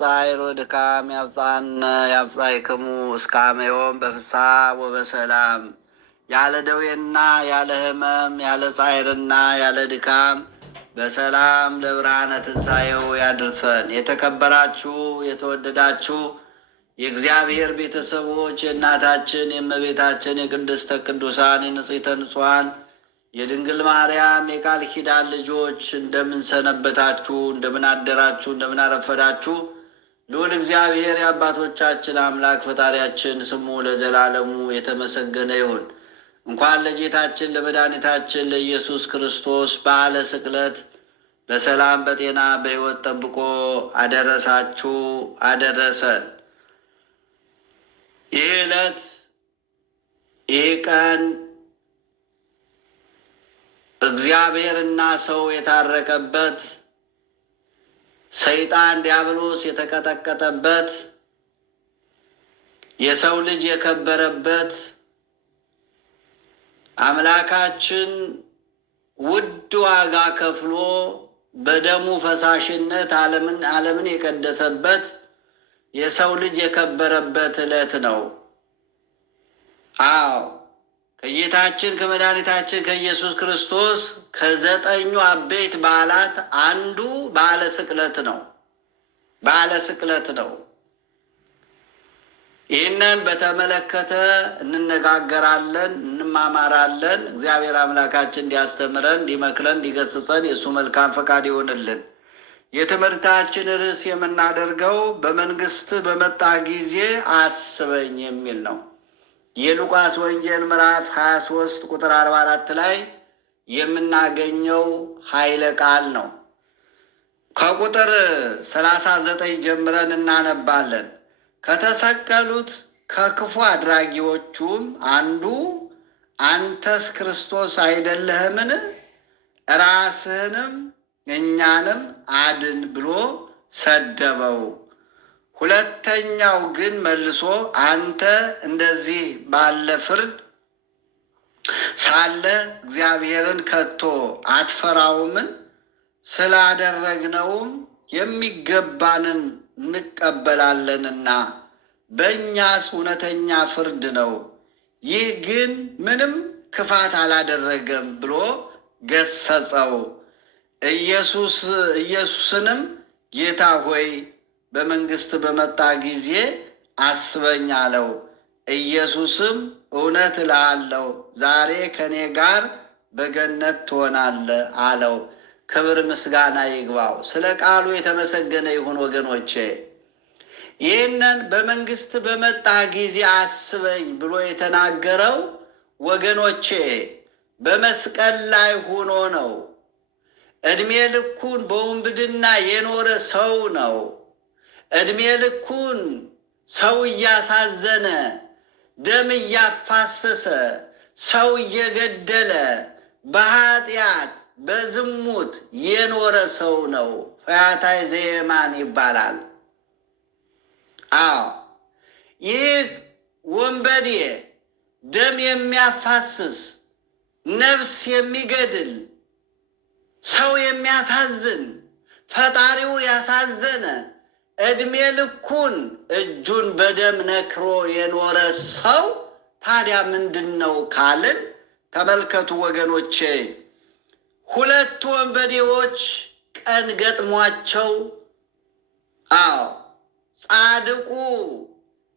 ጻይሮ ድካም ያብጻነ ያብጻይክሙ እስከ አመ ዮም በፍስሐ ወበሰላም። ያለ ደዌና ያለ ሕመም ያለ ጻይርና ያለ ድካም በሰላም ለብርሃነ ትንሣኤው ያድርሰን። የተከበራችሁ የተወደዳችሁ የእግዚአብሔር ቤተሰቦች የእናታችን የእመቤታችን የቅድስተ ቅዱሳን የንጽሕተ ንጹሐን የድንግል ማርያም የቃል ኪዳን ልጆች እንደምን ሰነበታችሁ? እንደምን አደራችሁ? እንደምን አረፈዳችሁ? ልዑል እግዚአብሔር የአባቶቻችን አምላክ ፈጣሪያችን ስሙ ለዘላለሙ የተመሰገነ ይሁን። እንኳን ለጌታችን ለመድኃኒታችን ለኢየሱስ ክርስቶስ በዓለ ስቅለት በሰላም በጤና በሕይወት ጠብቆ አደረሳችሁ አደረሰን። ይህ ዕለት ይህ ቀን እግዚአብሔርና ሰው የታረቀበት፣ ሰይጣን ዲያብሎስ የተቀጠቀጠበት፣ የሰው ልጅ የከበረበት፣ አምላካችን ውድ ዋጋ ከፍሎ በደሙ ፈሳሽነት ዓለምን የቀደሰበት፣ የሰው ልጅ የከበረበት ዕለት ነው። አዎ ከጌታችን ከመድኃኒታችን ከኢየሱስ ክርስቶስ ከዘጠኙ አበይት በዓላት አንዱ በዓለ ስቅለት ነው። በዓለ ስቅለት ነው። ይህንን በተመለከተ እንነጋገራለን፣ እንማማራለን። እግዚአብሔር አምላካችን እንዲያስተምረን፣ እንዲመክረን፣ እንዲገስጸን የእሱ መልካም ፈቃድ ይሆንልን። የትምህርታችን ርዕስ የምናደርገው በመንግስት በመጣ ጊዜ አስበኝ የሚል ነው። የሉቃስ ወንጌል ምዕራፍ 23 ቁጥር 44 ላይ የምናገኘው ኃይለ ቃል ነው። ከቁጥር 39 ጀምረን እናነባለን። ከተሰቀሉት ከክፉ አድራጊዎቹም አንዱ አንተስ ክርስቶስ አይደለህምን? ራስህንም እኛንም አድን ብሎ ሰደበው። ሁለተኛው ግን መልሶ አንተ እንደዚህ ባለ ፍርድ ሳለ እግዚአብሔርን ከቶ አትፈራውምን? ስላደረግነውም የሚገባንን እንቀበላለንና በእኛስ እውነተኛ ፍርድ ነው። ይህ ግን ምንም ክፋት አላደረገም ብሎ ገሰጸው። ኢየሱስንም ጌታ ሆይ በመንግስት በመጣ ጊዜ አስበኝ አለው። ኢየሱስም እውነት እልሃለሁ ዛሬ ከእኔ ጋር በገነት ትሆናለህ አለው። ክብር ምስጋና ይግባው። ስለ ቃሉ የተመሰገነ ይሁን። ወገኖቼ ይህንን በመንግስት በመጣ ጊዜ አስበኝ ብሎ የተናገረው ወገኖቼ በመስቀል ላይ ሆኖ ነው። ዕድሜ ልኩን በውንብድና የኖረ ሰው ነው። ዕድሜ ልኩን ሰው እያሳዘነ ደም እያፋሰሰ ሰው እየገደለ በኃጢአት በዝሙት የኖረ ሰው ነው። ፈያታዊ ዘየማን ይባላል። አዎ ይህ ወንበዴ ደም የሚያፋስስ ነፍስ የሚገድል ሰው የሚያሳዝን ፈጣሪውን ያሳዘነ ዕድሜ ልኩን እጁን በደም ነክሮ የኖረ ሰው ታዲያ ምንድን ነው ካልን ተመልከቱ ወገኖቼ። ሁለቱ ወንበዴዎች ቀን ገጥሟቸው ጻድቁ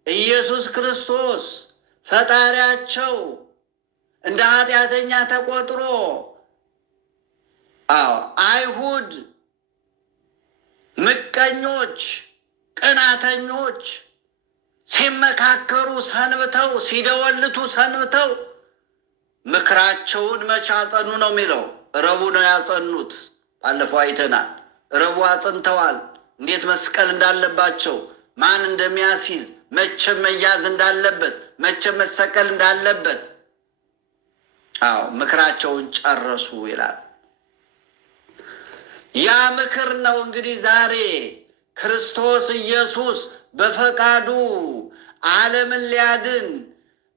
ኢየሱስ ክርስቶስ ፈጣሪያቸው እንደ ኃጢአተኛ ተቆጥሮ አይሁድ ምቀኞች ቅናተኞች ሲመካከሩ ሰንብተው ሲደወልቱ ሰንብተው ምክራቸውን መቼ አጸኑ ነው የሚለው? ረቡዕ ነው ያጸኑት። ባለፈው አይተናል። ረቡዕ አጽንተዋል። እንዴት መስቀል እንዳለባቸው፣ ማን እንደሚያስይዝ፣ መቼ መያዝ እንዳለበት፣ መቼ መሰቀል እንዳለበት ምክራቸውን ጨረሱ ይላል። ያ ምክር ነው እንግዲህ ዛሬ ክርስቶስ ኢየሱስ በፈቃዱ ዓለምን ሊያድን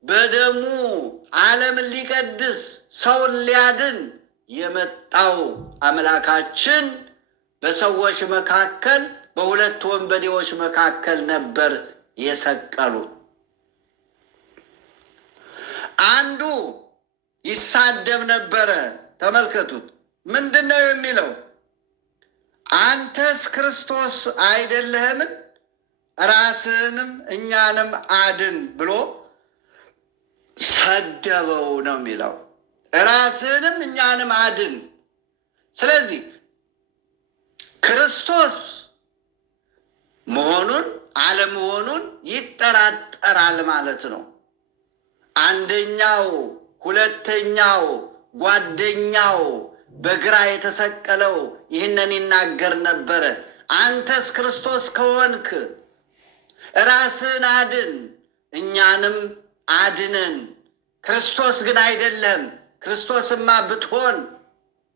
በደሙ ዓለምን ሊቀድስ ሰውን ሊያድን የመጣው አምላካችን በሰዎች መካከል በሁለት ወንበዴዎች መካከል ነበር የሰቀሉ። አንዱ ይሳደብ ነበረ። ተመልከቱት። ምንድን ነው የሚለው? አንተስ ክርስቶስ አይደለህምን? ራስህንም እኛንም አድን ብሎ ሰደበው ነው የሚለው። ራስህንም እኛንም አድን። ስለዚህ ክርስቶስ መሆኑን አለመሆኑን ይጠራጠራል ማለት ነው። አንደኛው ሁለተኛው ጓደኛው በግራ የተሰቀለው ይህንን ይናገር ነበረ። አንተስ ክርስቶስ ከሆንክ ራስህን አድን፣ እኛንም አድነን። ክርስቶስ ግን አይደለም። ክርስቶስማ ብትሆን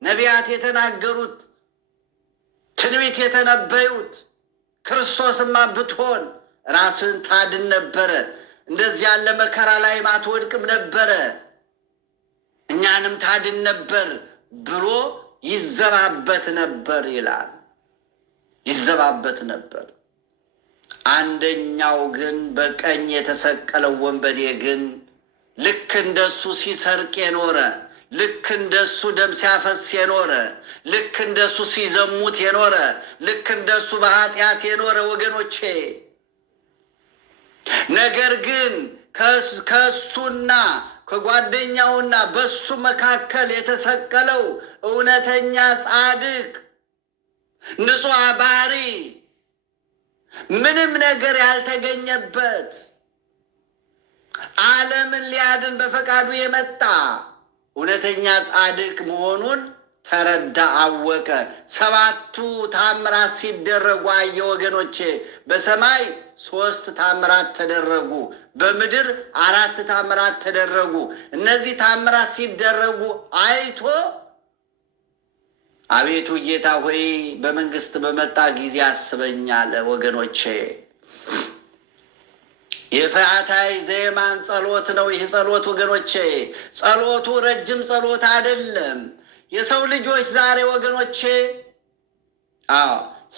ነቢያት የተናገሩት ትንቢት የተነበዩት ክርስቶስማ ብትሆን ራስህን ታድን ነበረ። እንደዚህ ያለ መከራ ላይ አትወድቅም ነበረ፣ እኛንም ታድን ነበር ብሎ ይዘባበት ነበር ይላል። ይዘባበት ነበር። አንደኛው ግን በቀኝ የተሰቀለው ወንበዴ ግን ልክ እንደሱ ሲሰርቅ የኖረ፣ ልክ እንደሱ ደም ሲያፈስ የኖረ፣ ልክ እንደሱ ሲዘሙት የኖረ፣ ልክ እንደሱ በኃጢአት የኖረ ወገኖቼ፣ ነገር ግን ከእሱና ከጓደኛውና በሱ መካከል የተሰቀለው እውነተኛ ጻድቅ፣ ንጹሕ ባህሪ፣ ምንም ነገር ያልተገኘበት ዓለምን ሊያድን በፈቃዱ የመጣ እውነተኛ ጻድቅ መሆኑን ተረዳ፣ አወቀ። 7ቱ ታምራት ሲደረጉ አየ ወገኖቼ። በሰማይ 3 ታምራት ተደረጉ፣ በምድር 4 ታምራት ተደረጉ። እነዚህ ታምራት ሲደረጉ አይቶ አቤቱ ጌታ ሆይ በመንግስት በመጣ ጊዜ አስበኝ አለ ወገኖቼ። የፈያታዊ ዘየማን ጸሎት ነው ይህ ጸሎት ወገኖቼ። ጸሎቱ ረጅም ጸሎት አይደለም። የሰው ልጆች ዛሬ ወገኖቼ፣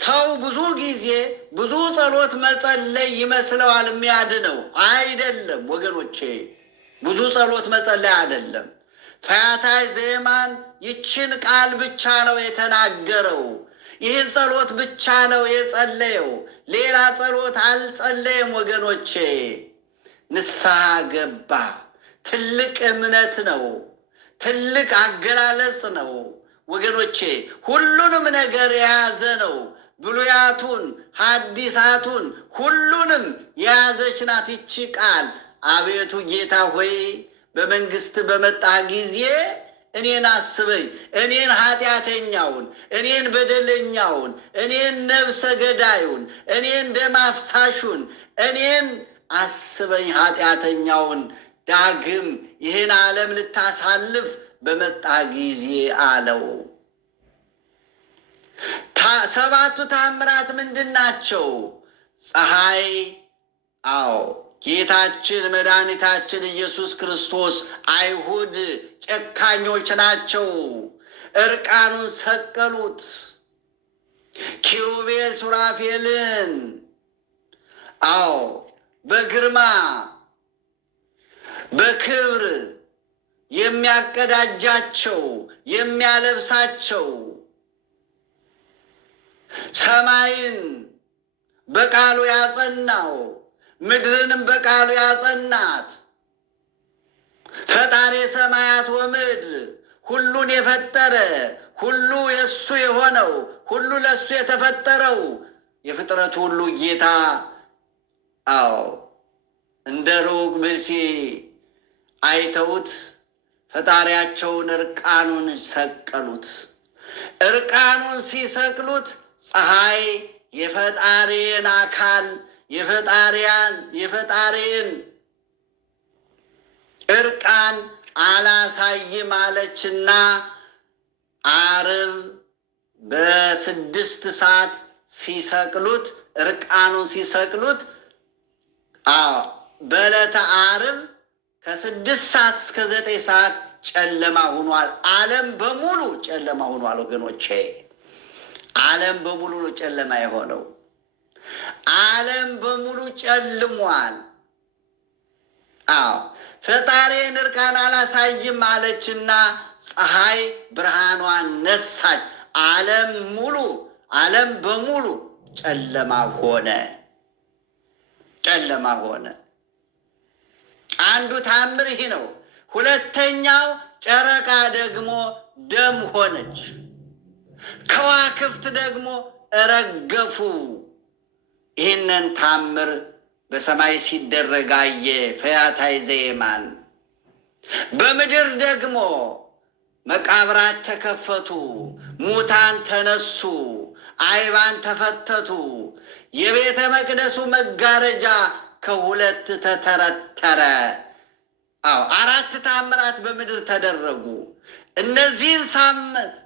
ሰው ብዙ ጊዜ ብዙ ጸሎት መጸለይ ይመስለዋል የሚያድነው። አይደለም ወገኖቼ፣ ብዙ ጸሎት መጸለይ አይደለም። ፈያታዊ ዘየማን ይችን ቃል ብቻ ነው የተናገረው። ይህን ጸሎት ብቻ ነው የጸለየው። ሌላ ጸሎት አልጸለየም ወገኖቼ። ንስሐ ገባ። ትልቅ እምነት ነው። ትልቅ አገላለጽ ነው ወገኖቼ። ሁሉንም ነገር የያዘ ነው። ብሉያቱን ሐዲሳቱን ሁሉንም የያዘች ናት ይቺ ቃል። አቤቱ ጌታ ሆይ በመንግስት በመጣ ጊዜ እኔን አስበኝ፣ እኔን ኃጢአተኛውን፣ እኔን በደለኛውን፣ እኔን ነፍሰ ገዳዩን፣ እኔን ደም አፍሳሹን እኔን አስበኝ ኃጢአተኛውን፣ ዳግም ይህን ዓለም ልታሳልፍ በመጣ ጊዜ አለው። 7ቱ ታምራት ምንድን ናቸው? ፀሐይ፣ ጌታችን መድኃኒታችን ኢየሱስ ክርስቶስ አይሁድ ጨካኞች ናቸው፣ እርቃኑን ሰቀሉት። ኪሩቤል ሱራፌልን በግርማ በክብር የሚያቀዳጃቸው የሚያለብሳቸው፣ ሰማይን በቃሉ ያጸናው ምድርንም በቃሉ ያጸናት ፈጣሪ ሰማያት ወምድር ሁሉን የፈጠረ ሁሉ የእሱ የሆነው ሁሉ ለእሱ የተፈጠረው የፍጥረት ሁሉ ጌታ እንደ ሩቅ ብእሲ አይተውት ፈጣሪያቸውን እርቃኑን ሰቀሉት። እርቃኑን ሲሰቅሉት ፀሐይ የፈጣሪን አካል የፈጣሪን እርቃን አላሳይም አለችና ዓርብ በ6 ሰዓት ሲሰቅሉት እርቃኑን ሲሰቅሉት በዕለተ ዓርብ ከ6 ሰዓት እስከ 9 ሰዓት ጨለማ ሆኗል። ዓለም በሙሉ ጨለማ ሆኗል ወገኖቼ። ዓለም በሙሉ ጨለማ የሆነው ዓለም በሙሉ ጨልሟል። አዎ ፈጣሪን እርቃን አላሳይም አለችና ፀሐይ ብርሃኗን ነሳች። ዓለም በሙሉ ጨለማ ሆነ። አንዱ ታምር ይህ ነው። ሁለተኛው ጨረቃ ደግሞ ደም ሆነች። ከዋክብት ደግሞ ረገፉ። ይህንን ታምር በሰማይ ሲደረግ አየ ፈያታዊ ዘየማን። በምድር ደግሞ መቃብራት ተከፈቱ፣ ሙታን ተነሱ፣ አይባን ተፈተቱ። የቤተ መቅደሱ መጋረጃ ከሁለት ተተረተረ። አራት ታምራት በምድር ተደረጉ። እነዚህን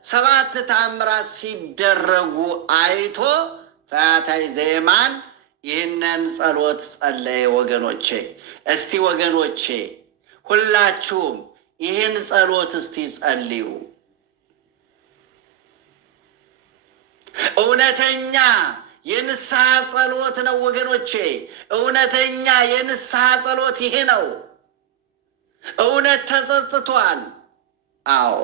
7 ታምራት ሲደረጉ አይቶ ፈያታዊ ዘየማን ይህንን ጸሎት ጸለየ። ወገኖቼ እስቲ ወገኖቼ ሁላችሁም ይህን ጸሎት እስቲ ጸልዩ። እውነተኛ የንስሐ ጸሎት ነው ወገኖቼ። እውነተኛ የንስሐ ጸሎት ይሄ ነው። እውነት ተጸጽቷል። አዎ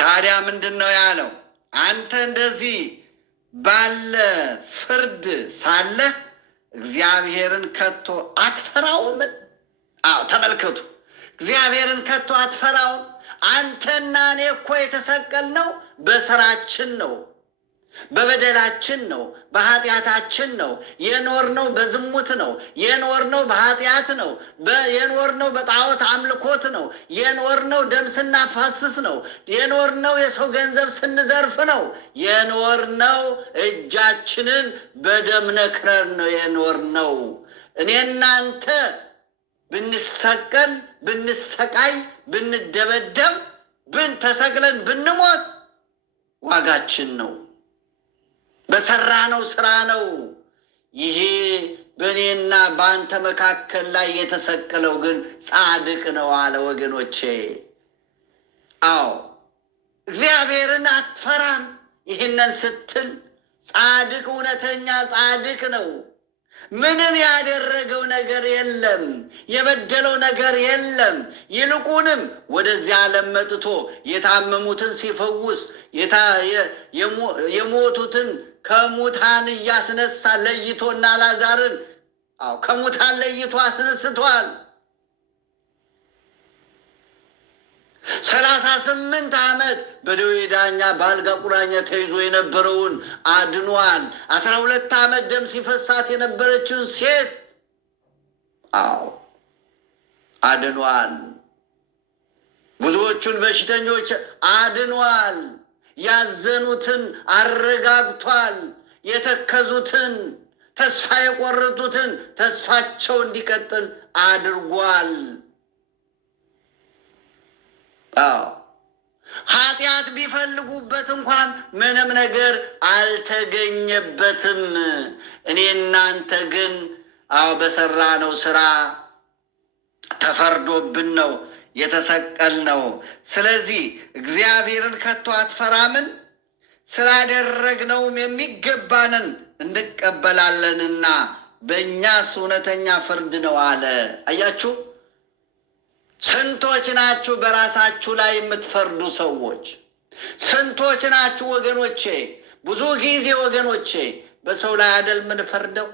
ታዲያ ምንድን ነው ያለው? አንተ እንደዚህ ባለ ፍርድ ሳለህ እግዚአብሔርን ከቶ አትፈራውም? አዎ ተመልከቱ፣ እግዚአብሔርን ከቶ አትፈራውም? አንተና እኔ እኮ የተሰቀልነው በስራችን ነው፣ በበደላችን ነው፣ በኃጢአታችን ነው የኖርነው። በዝሙት ነው የኖርነው፣ በኃጢአት ነው የኖርነው፣ በጣዖት አምልኮት ነው የኖርነው፣ ደም ስናፋስስ ነው የኖርነው፣ የሰው ገንዘብ ስንዘርፍ ነው የኖርነው፣ እጃችንን በደም ነክረን ነው የኖርነው። እኔ እናንተ ብንሰቀል፣ ብንሰቃይ፣ ብንደበደብ፣ ተሰቅለን ብንሞት ዋጋችን ነው፣ በሰራነው ስራ ነው። ይሄ በእኔና በአንተ መካከል ላይ የተሰቀለው ግን ጻድቅ ነው አለ። ወገኖቼ አዎ እግዚአብሔርን አትፈራም? ይህንን ስትል ጻድቅ፣ እውነተኛ ጻድቅ ነው። ምንም ያደረገው ነገር የለም፣ የበደለው ነገር የለም። ይልቁንም ወደዚህ ዓለም መጥቶ የታመሙትን ሲፈውስ፣ የሞቱትን ከሙታን እያስነሳ ለይቶና ላዛርን ከሙታን ለይቶ አስነስቷል። 38 ዓመት በደዌ ዳኛ በአልጋ ቁራኛ ተይዞ የነበረውን አድኗል። 12 ዓመት ደም ሲፈሳት የነበረችውን ሴት አድኗል። ብዙዎቹን በሽተኞች አድኗል። ያዘኑትን አረጋግቷል። የተከዙትን፣ ተስፋ የቆረጡትን ተስፋቸው እንዲቀጥል አድርጓል። ኃጢአት ቢፈልጉበት እንኳን ምንም ነገር አልተገኘበትም። እኔ እናንተ ግን በሰራነው ስራ ተፈርዶብን ነው የተሰቀልነው። ስለዚህ እግዚአብሔርን ከቶ አትፈራምን? ስላደረግነውም የሚገባንን እንቀበላለንና በእኛስ እውነተኛ ፍርድ ነው አለ። አያችሁ፣ ስንቶች ናችሁ በራሳችሁ ላይ የምትፈርዱ ሰዎች? ስንቶች ናችሁ ወገኖቼ? ብዙ ጊዜ ወገኖቼ በሰው ላይ አደል ምን ፈርደው?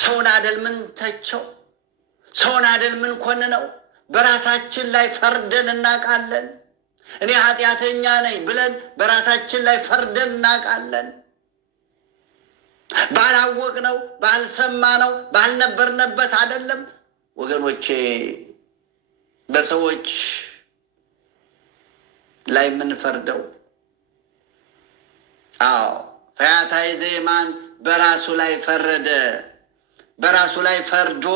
ሰውን አደል ምን ተቸው? ሰውን አደል ምን ኮንነው? በራሳችን ላይ ፈርደን እናውቃለን። እኔ ኃጢአተኛ ነኝ ብለን በራሳችን ላይ ፈርደን እናውቃለን። ባላወቅነው፣ ባልሰማነው፣ ባልነበርንበት አደለም ወገኖቼ በሰዎች ላይ የምንፈርደው? ፈያታዊ ዘየማን በራሱ ላይ ፈረደ። በራሱ ላይ ፈርዶ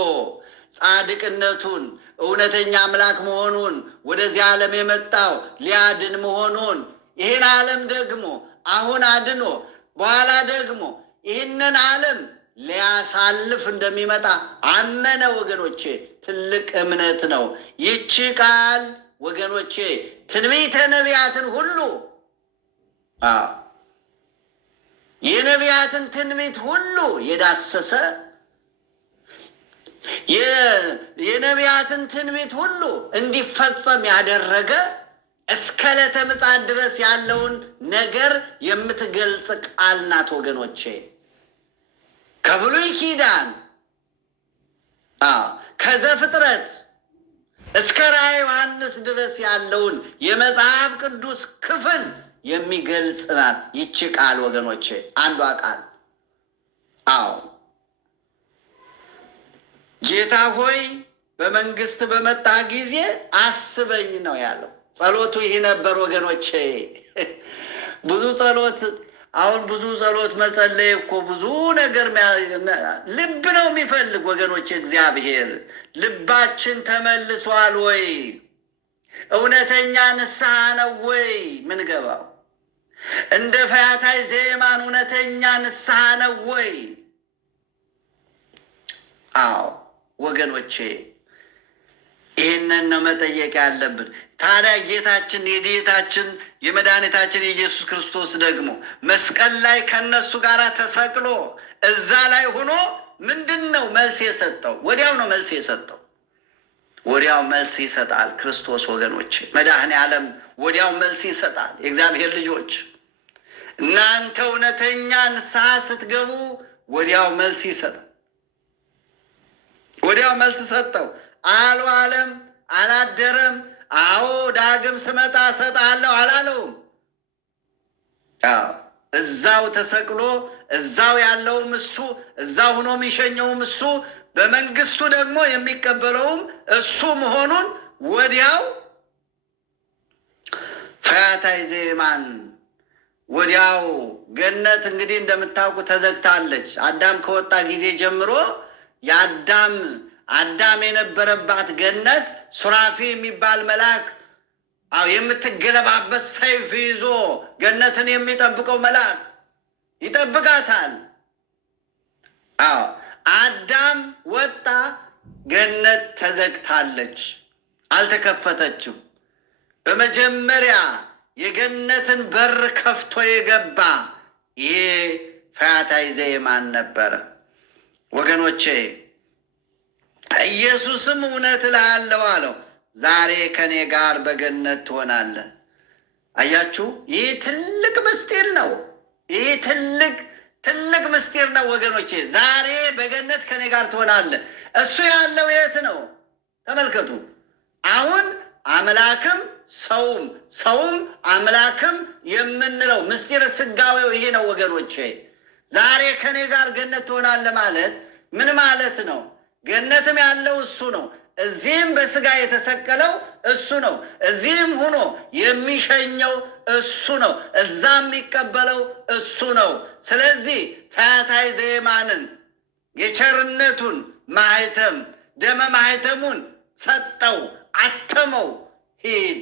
ጻድቅነቱን፣ እውነተኛ አምላክ መሆኑን፣ ወደዚህ ዓለም የመጣው ሊያድን መሆኑን፣ ይህን ዓለም ደግሞ አሁን አድኖ በኋላ ደግሞ ይህንን ዓለም ሊያሳልፍ እንደሚመጣ አመነ። ወገኖቼ ትልቅ እምነት ነው። ይቺ ቃል ወገኖቼ ትንቢተ ነቢያትን ሁሉ የነቢያትን ትንቢት ሁሉ የዳሰሰ የነቢያትን ትንቢት ሁሉ እንዲፈጸም ያደረገ እስከ ዕለተ ምጽአት ድረስ ያለውን ነገር የምትገልጽ ቃል ናት ወገኖቼ። ከብሉይ ኪዳን ከዘፍጥረት እስከ ራዕየ ዮሐንስ ድረስ ያለውን የመጽሐፍ ቅዱስ ክፍል የሚገልጽ ናት ይቺ ቃል ወገኖቼ። አንዷ ቃል ጌታ ሆይ በመንግስት በመጣ ጊዜ አስበኝ ነው ያለው። ጸሎቱ ይህ ነበር ወገኖቼ። ብዙ ጸሎት አሁን ብዙ ጸሎት መጸለይ እኮ ብዙ ነገር ልብ ነው የሚፈልግ ወገኖቼ። እግዚአብሔር ልባችን ተመልሷል ወይ? እውነተኛ ንስሐ ነው ወይ ምን ገባው? እንደ ፈያታዊ ዘየማን እውነተኛ ንስሐ ነው ወይ? ወገኖቼ ይህንን ነው መጠየቅ ያለብን። ታዲያ ጌታችን የጌታችን የመድኃኒታችን የኢየሱስ ክርስቶስ ደግሞ መስቀል ላይ ከነሱ ጋር ተሰቅሎ እዛ ላይ ሆኖ ምንድን ነው መልስ የሰጠው? ወዲያው ነው መልስ የሰጠው። ወዲያው መልስ ይሰጣል ክርስቶስ ወገኖቼ። መድኃኔ ዓለም ወዲያው መልስ ይሰጣል። የእግዚአብሔር ልጆች እናንተ እውነተኛ ንስሐ ስትገቡ ወዲያው መልስ ይሰጣል። ወዲያው መልስ ሰጠው። አልዋለም፣ አላደረም። አዎ ዳግም ስመጣ እሰጥሃለሁ አላለውም። እዛው ተሰቅሎ እዛው ያለውም እሱ፣ እዛው ሆኖ የሚሸኘውም እሱ፣ በመንግስቱ ደግሞ የሚቀበለውም እሱ መሆኑን ወዲያው ፈያታዊ ዘየማን ወዲያው ገነት እንግዲህ እንደምታውቁ ተዘግታለች። አዳም ከወጣ ጊዜ ጀምሮ አዳም የነበረባት ገነት ሱራፊ የሚባል መልአክ የምትገለባበት ሰይፍ ይዞ ገነትን የሚጠብቀው መልአክ ይጠብቃታል። አዳም ወጣ፣ ገነት ተዘግታለች፣ አልተከፈተችም። በመጀመሪያ የገነትን በር ከፍቶ የገባ ይሄ ፈያታዊ ዘየማን ነበረ ወገኖቼ። ኢየሱስም እውነት እልሃለሁ አለው፣ ዛሬ ከኔ ጋር በገነት ትሆናለህ። አያችሁ፣ ይህ ትልቅ ምስጢር ነው። ይህ ትልቅ ምስጢር ነው ወገኖቼ። ዛሬ በገነት ከኔ ጋር ትሆናለህ። እሱ ያለው የት ነው? ተመልከቱ። አሁን አምላክም ሰውም አምላክም የምንለው ምስጢር ስጋዌው ይሄ ነው ወገኖቼ። ዛሬ ከኔ ጋር ገነት ትሆናለህ ማለት ምን ማለት ነው? ገነትም ያለው እሱ ነው። እዚህም በስጋ የተሰቀለው እሱ ነው። እዚህም ሆኖ የሚሸኘው እሱ ነው። እዛ የሚቀበለው እሱ ነው። ስለዚህ ፈያታዊ ዘየማንን የቸርነቱን ማህተም ደመ ማህተሙን ሰጠው፣ አተመው። ሂድ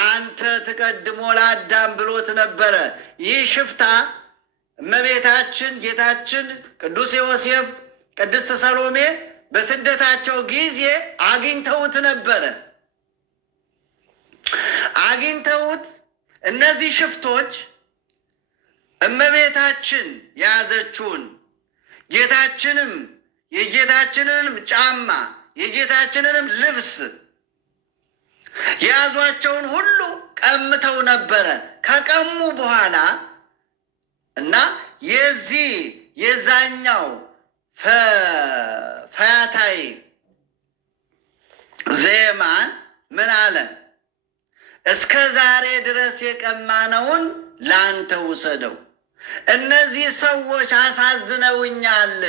አንተ ትቀድሞ ለአዳም ብሎት ነበረ። ይህ ሽፍታ እመቤታችን ጌታችን ቅዱስ ዮሴፍ ቅድስት ሰሎሜ በስደታቸው ጊዜ አግኝተውት ነበረ። አግኝተውት እነዚህ ሽፍቶች እመቤታችን የያዘችውን የጌታችንንም ጫማ የጌታችንንም ልብስ የያዟቸውን ሁሉ ቀምተው ነበረ። ከቀሙ በኋላ እና የዛኛው ፈያታዊ ዘየማን ምን አለ? እስከ ዛሬ ድረስ የቀማነውን ላንተ ውሰደው። እነዚህ ሰዎች አሳዝነውኛል፣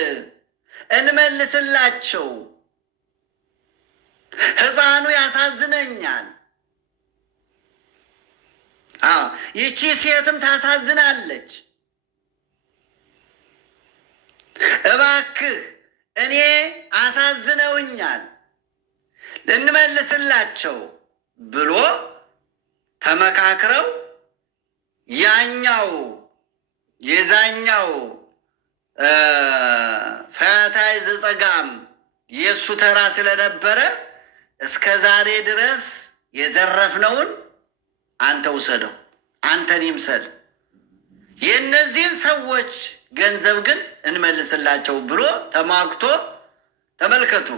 እንመልስላቸው። ሕፃኑ ያሳዝነኛል። ይቺ ሴትም ታሳዝናለች። እባክህ እኔ አሳዝነውኛል፣ እንመልስላቸው ብሎ ተመካክረው የዛኛው ፈያታዊ ዘጸጋም የእሱ ተራ ስለነበረ እስከ ዛሬ ድረስ የዘረፍነውን አንተ ውሰደው፣ አንተን ይምሰል። የእነዚህን ሰዎች ገንዘብ ግን እንመልስላቸው ብሎ ተሟግቶ ተመልከቱ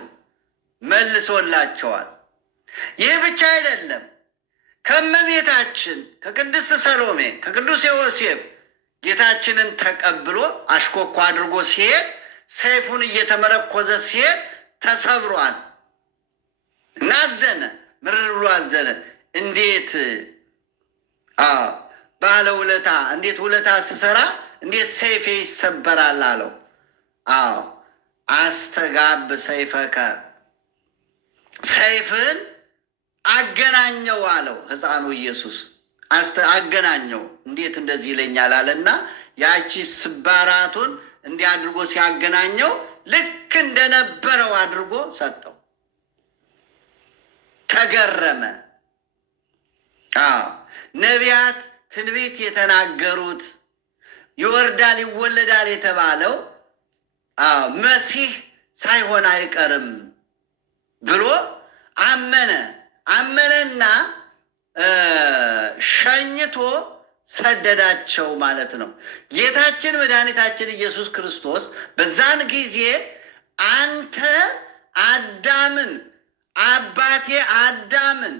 መልሶላቸዋል። ይህ ብቻ አይደለም። ከእመቤታችን ከቅድስት ሰሎሜ ከቅዱስ ዮሴፍ ጌታችንን ተቀብሎ አሽኮኮ አድርጎ ሲሄድ ሰይፉን እየተመረኮዘ ሲሄድ ተሰብሯል እና አዘነ። ምርር ብሎ አዘነ። እንዴት ባለ ውለታ እንዴት ውለታ ስሰራ እንዴት ሰይፌ ይሰበራል አለው። አስተጋብ ሰይፈከ ሰይፍን አገናኘው አለው። ሕፃኑ ኢየሱስ አገናኘው። እንዴት እንደዚህ ይለኛል አለና ያቺ ስባራቱን እንዲህ አድርጎ ሲያገናኘው ልክ እንደነበረው አድርጎ ሰጠው። ተገረመ። ነቢያት ትንቢት የተናገሩት ይወርዳል ይወለዳል የተባለው መሲህ ሳይሆን አይቀርም ብሎ አመነና ሸኝቶ ሰደዳቸው ማለት ነው። ጌታችን መድኃኒታችን ኢየሱስ ክርስቶስ በዛን ጊዜ አንተ አዳምን አባቴ አዳምን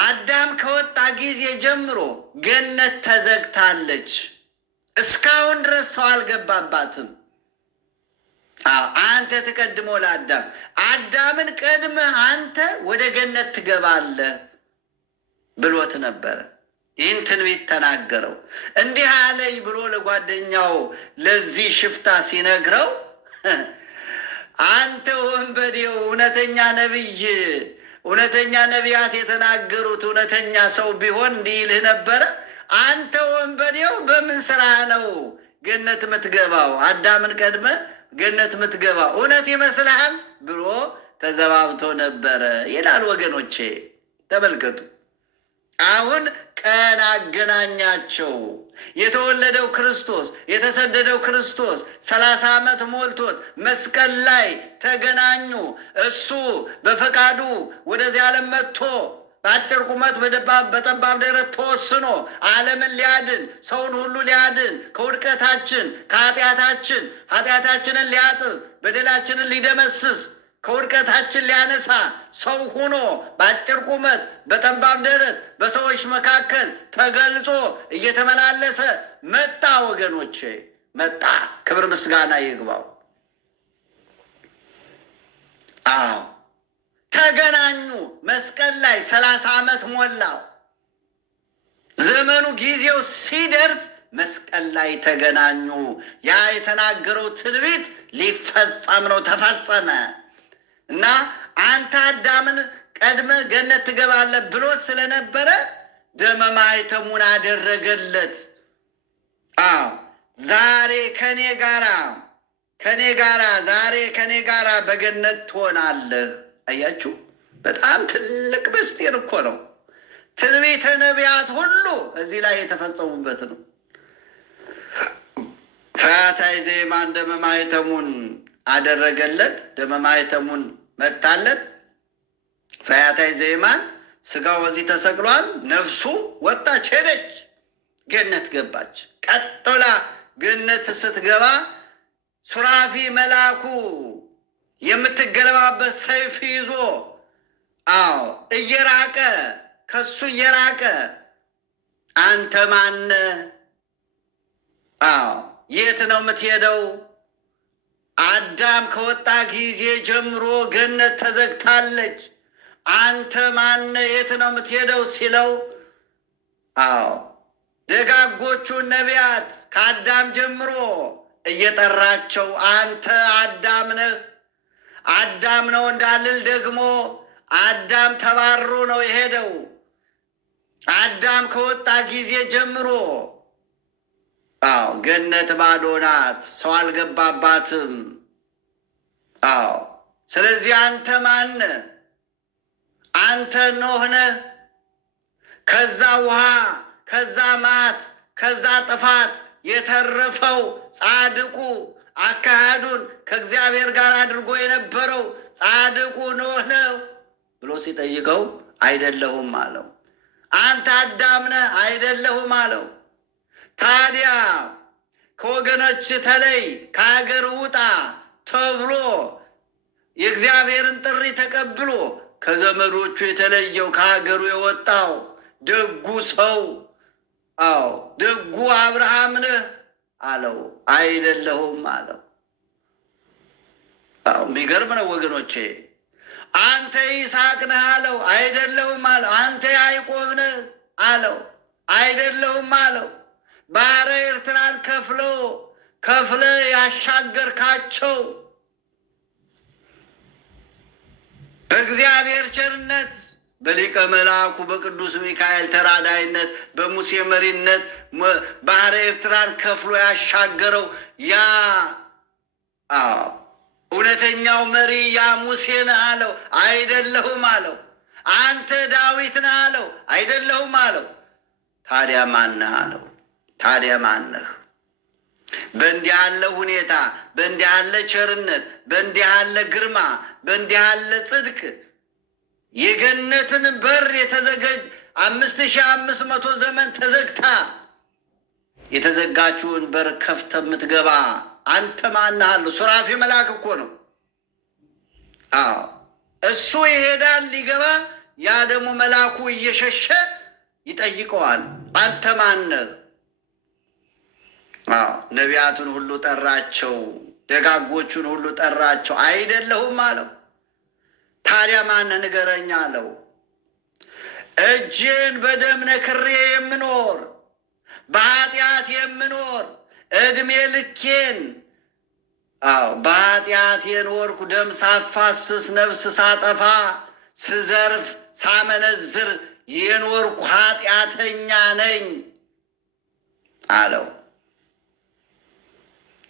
አዳም ከወጣ ጊዜ ጀምሮ ገነት ተዘግታለች። እስካሁን ድረስ ሰው አልገባባትም። አንተ ትቀድሞ ለአዳም አዳምን ቀድመህ አንተ ወደ ገነት ትገባለህ ብሎት ነበረ። ይህን ትንቢት ተናገረው። እንዲህ አለኝ ብሎ ለጓደኛው ለዚህ ሽፍታ ሲነግረው አንተ ወንበዴው እውነተኛ ነቢይ እውነተኛ ነቢያት የተናገሩት እውነተኛ ሰው ቢሆን እንዲህ ይልህ ነበረ። አንተ ወንበዴው በምን ስራ ነው ገነት ምትገባው? አዳምን ቀድመ ገነት ምትገባው እውነት ይመስልሃል ብሎ ተዘባብቶ ነበረ ይላል። ወገኖቼ ተመልከቱ። አሁን ቀን አገናኛቸው። የተወለደው ክርስቶስ የተሰደደው ክርስቶስ 30 ዓመት ሞልቶት መስቀል ላይ ተገናኙ። እሱ በፈቃዱ ወደዚህ ዓለም መጥቶ በአጭር ቁመት በጠባብ ደረት ተወስኖ ዓለምን ሊያድን ሰውን ሁሉ ሊያድን ከውድቀታችን ኃጢአታችንን ሊያጥብ በደላችንን ሊደመስስ ከውድቀታችን ሊያነሳ ሰው ሆኖ በአጭር ቁመት በጠባብ ደረት በሰዎች መካከል ተገልጾ እየተመላለሰ መጣ። ወገኖቼ መጣ። ክብር ምስጋና ይግባው። ተገናኙ። መስቀል ላይ 30 ዓመት ሞላው። ዘመኑ ጊዜው ሲደርስ መስቀል ላይ ተገናኙ። ያ የተናገረው ትንቢት ሊፈጸም ነው። ተፈጸመ እና አንተ አዳምን ቀድመ ገነት ትገባለህ ብሎ ስለነበረ ደመ ማኅተሙን አደረገለት። ዛሬ ከኔ ጋራ በገነት ትሆናለህ። አያችሁ፣ በጣም ትልቅ ምስጢር እኮ ነው። ትንቢተ ነቢያት ሁሉ እዚህ ላይ የተፈጸሙበት ነው። ፈያታዊ ዘየማን ደመ ማኅተሙን አደረገለት። ደመ ማኅተሙን መታለት። ፈያታዊ ዘየማን ስጋው በዚህ ተሰቅሏል። ነፍሱ ወጣች፣ ሄደች፣ ገነት ገባች። ቀጥላ ገነት ስትገባ ሱራፊ መልአኩ የምትገለባበት ሰይፍ ይዞ እየራቀ ከሱ እየራቀ አንተ ማነህ? የት ነው የምትሄደው? አዳም ከወጣ ጊዜ ጀምሮ ገነት ተዘግታለች። አንተ ማነህ? የት ነው የምትሄደው ሲለው ደጋጎቹ ነቢያት ከአዳም ጀምሮ እየጠራቸው አንተ አዳም ነህ። አዳም ነው እንዳልል ደግሞ አዳም ተባሮ ነው የሄደው። አዳም ከወጣ ጊዜ ጀምሮ ገነት ባዶ ናት፣ ሰው አልገባባትም። ስለዚህ አንተ ማነህ? አንተ ኖህ ነህ። ከዛ ውሃ፣ ከዛ ማት፣ ከዛ ጥፋት የተረፈው ጻድቁ አካሄዱን ከእግዚአብሔር ጋር አድርጎ የነበረው ጻድቁ ኖህ ነው ብሎ ሲጠይቀው አይደለሁም አለው። አንተ አዳም ነህ? አይደለሁም አለው። ታዲያ ከወገኖች ተለይ ከሀገር ውጣ ተብሎ የእግዚአብሔርን ጥሪ ተቀብሎ ከዘመዶቹ የተለየው ከሀገሩ የወጣው ደጉ ሰው ደጉ አብርሃም ነህ አለው። አይደለሁም አለው። የሚገርም ነው ወገኖቼ። አንተ ይስሐቅ ነህ አለው። አይደለሁም አለው። አንተ ያዕቆብ ነህ አለው። አይደለሁም አለው። ባህረ ኤርትራን ከፍለ ያሻገርካቸው በእግዚአብሔር ቸርነት በሊቀ መልአኩ በቅዱስ ሚካኤል ተራዳይነት በሙሴ መሪነት ባህረ ኤርትራን ከፍሎ ያሻገረው ያ እውነተኛው መሪ ያ ሙሴ ነህ አለው። አይደለሁም አለው። አንተ ዳዊት ነህ አለው። አይደለሁም አለው። ታዲያ ማነህ አለው። ታዲያ ማነህ? በእንዲህ ያለ ሁኔታ፣ በእንዲህ ያለ ቸርነት፣ በእንዲህ ያለ ግርማ፣ በእንዲህ ያለ ጽድቅ የገነትን በር 5500 ዘመን ተዘግታ የተዘጋችውን በር ከፍተ የምትገባ አንተ ማነህ አለው። ሱራፌ መልአክ እኮ ነው። እሱ ይሄዳል ሊገባ፣ ያ ደግሞ መልአኩ እየሸሸ ይጠይቀዋል። አንተ ማነህ? ነቢያቱን ሁሉ ጠራቸው፣ ደጋጎቹን ሁሉ ጠራቸው። አይደለሁም አለው። ታዲያ ማነህ ንገረኝ አለው። እጄን በደም ነክሬ የምኖር በኃጢአት የምኖር ዕድሜ ልኬን በኃጢአት የኖርኩ ደም ሳፋስስ ነፍስ ሳጠፋ ስዘርፍ ሳመነዝር የኖርኩ ኃጢአተኛ ነኝ አለው።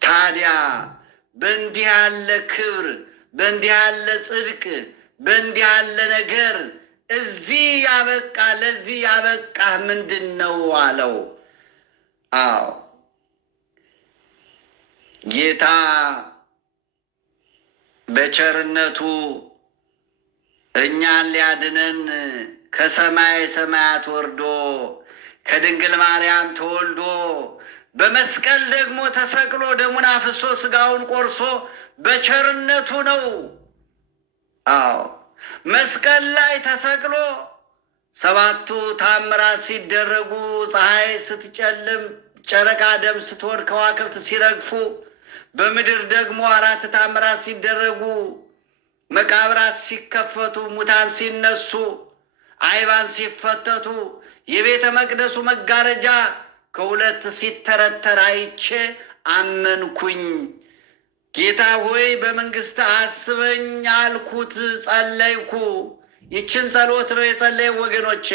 ታዲያ በእንዲህ ያለ ክብር፣ በእንዲህ ያለ ጽድቅ፣ በእንዲህ ያለ ነገር እዚህ ያበቃ ለዚህ ያበቃ ምንድን ነው አለው። ጌታ በቸርነቱ እኛን ሊያድነን ከሰማይ ሰማያት ወርዶ ከድንግል ማርያም ተወልዶ በመስቀል ደግሞ ተሰቅሎ ደሙን አፍሶ ስጋውን ቆርሶ በቸርነቱ ነው። መስቀል ላይ ተሰቅሎ 7ቱ ታምራት ሲደረጉ ፀሐይ ስትጨልም፣ ጨረቃ ደም ስትሆን፣ ከዋክብት ሲረግፉ፣ በምድር ደግሞ 4 ታምራት ሲደረጉ፣ መቃብራት ሲከፈቱ፣ ሙታን ሲነሱ፣ አይባን ሲፈተቱ፣ የቤተ መቅደሱ መጋረጃ ከ2 ሲተረተር አይቼ አመንኩኝ። ጌታ ሆይ በመንግስት አስበኝ አልኩት፣ ጸለይኩ። ይችን ጸሎት ነው የጸለየው ወገኖቼ።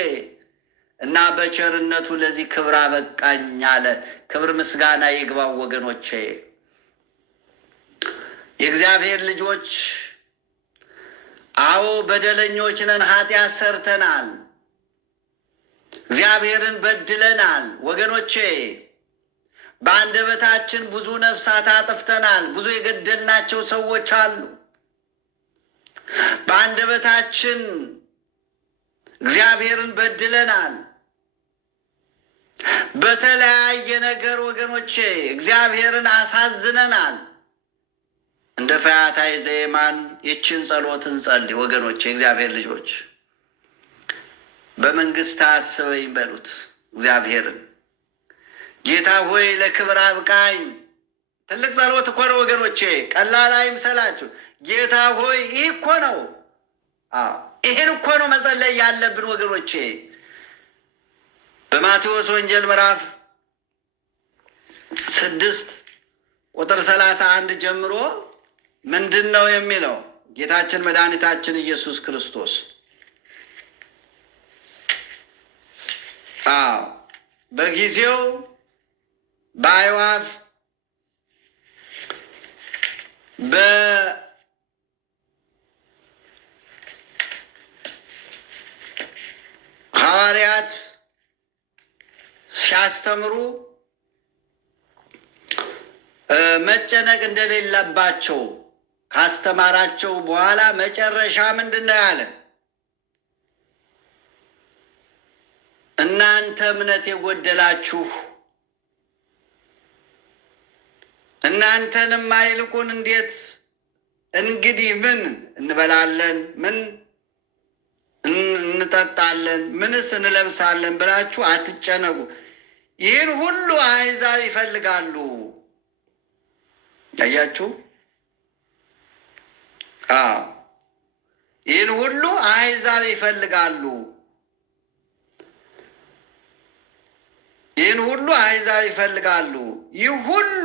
እና በቸርነቱ ለዚህ ክብር አበቃኝ አለ። ክብር ምስጋና ይግባው ወገኖቼ። የእግዚአብሔር ልጆች፣ አዎ በደለኞች ነን፣ ኃጢአት ሰርተናል፣ እግዚአብሔርን በድለናል ወገኖቼ። በአንደበታችን ብዙ ነፍሳት አጥፍተናል። ብዙ የገደልናቸው ሰዎች አሉ። በአንደበታችን እግዚአብሔርን በድለናል። በተለያየ ነገር ወገኖቼ እግዚአብሔርን አሳዝነናል። እንደ ፈያታዊ ዘየማን ይችን ጸሎት እንጸልይ ወገኖቼ። እግዚአብሔር ልጆች በመንግስት አስበኝ በሉት እግዚአብሔርን። ጌታ ሆይ ለክብር አብቃኝ። ትልቅ ጸሎት እኮ ነው ወገኖቼ፣ ቀላል አይምሰላችሁ። ጌታ ሆይ ይህ እኮ ነው፣ ይህን እኮ ነው መጸለይ ያለብን ወገኖቼ። በማቴዎስ ወንጌል ምዕራፍ 6 ቁጥር 31 ጀምሮ ምንድን ነው የሚለው? ጌታችን መድኃኒታችን ኢየሱስ ክርስቶስ በጊዜው በአዕዋፍ በሐዋርያት ሲያስተምሩ መጨነቅ እንደሌለባቸው ካስተማራቸው በኋላ መጨረሻ ምንድን ነው ያለ? እናንተ እምነት የጎደላችሁ እናንተንም አይልቁን እንዴት እንግዲህ ምን እንበላለን፣ ምን እንጠጣለን፣ ምንስ እንለብሳለን ብላችሁ አትጨነቁ። ይህን ሁሉ አሕዛብ ይፈልጋሉ። ያያችሁ? ይህን ሁሉ አሕዛብ ይፈልጋሉ። ይህን ሁሉ አሕዛብ ይፈልጋሉ። ይህ ሁሉ